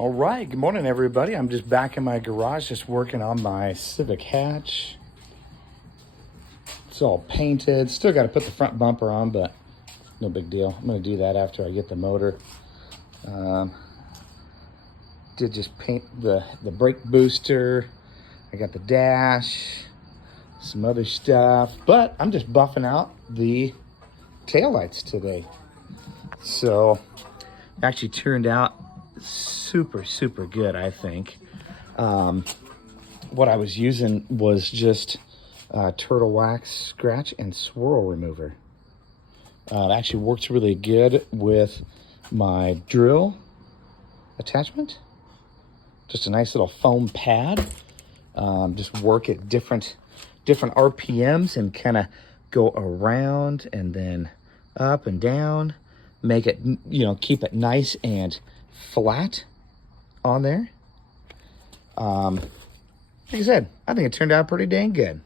All right, good morning everybody. I'm just back in my garage just working on my Civic hatch. It's all painted. Still got to put the front bumper on, but no big deal. I'm going to do that after I get the motor. Did just paint the brake booster. I got the dash, some other stuff, but I'm just buffing out the taillights today. So actually turned out super good, I think. What I was using was just turtle wax scratch and swirl remover. It actually works really good with my drill attachment. Just a nice little foam pad. Just work at different RPMs and kind of go around and then up and down. Make it, keep it nice and flat on there. Like I said, I think it turned out pretty dang good.